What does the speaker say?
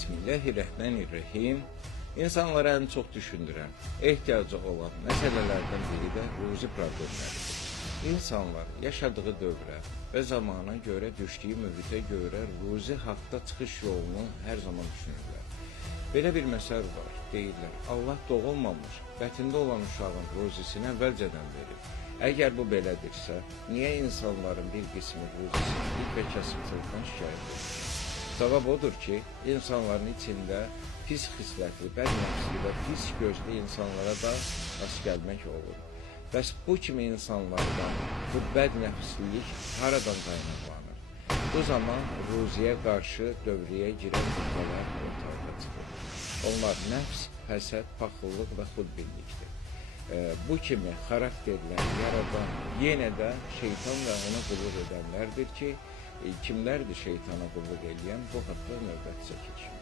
Bismillahirrahmanirrahim. İnsanları ən çox düşündürən, ehtiyacı olan məsələlərdən biri də ruzi problemləridir. İnsanlar yaşadığı dövrə və zamana görə, düşdüyü mühitə görə ruzi haqda çıxış yolunu hər zaman düşünürlər. Belə bir məsəl var, deyirlər, Allah doğulmamış, bətində olan uşağın ruzisini əvvəlcədən verir. Əgər bu belədirsə, niyə insanların bir qismi ruzisizlik və kasıbçılıqdan şikayət edir? Cavab odur ki, insanların içində pis xislətli, bədnəfsli və pis gözlü insanlara da rast gəlmək olur. Bəs bu kimi insanlardan bu bədnəfslilik haradan qaynaqlanır? Bu zaman ruziyə qarşı dövriyə girən qüvvələr ortaya çıxır. Onlar nəfs, həsəd, paxıllıq və xudbinlikdir. Bu kimi xarakterləri yaradan yenə də şeytan və ona qulluq edənlərdir ki, kimlərdir şeytana qulluq edən? Bu haqda növbətcə keçir.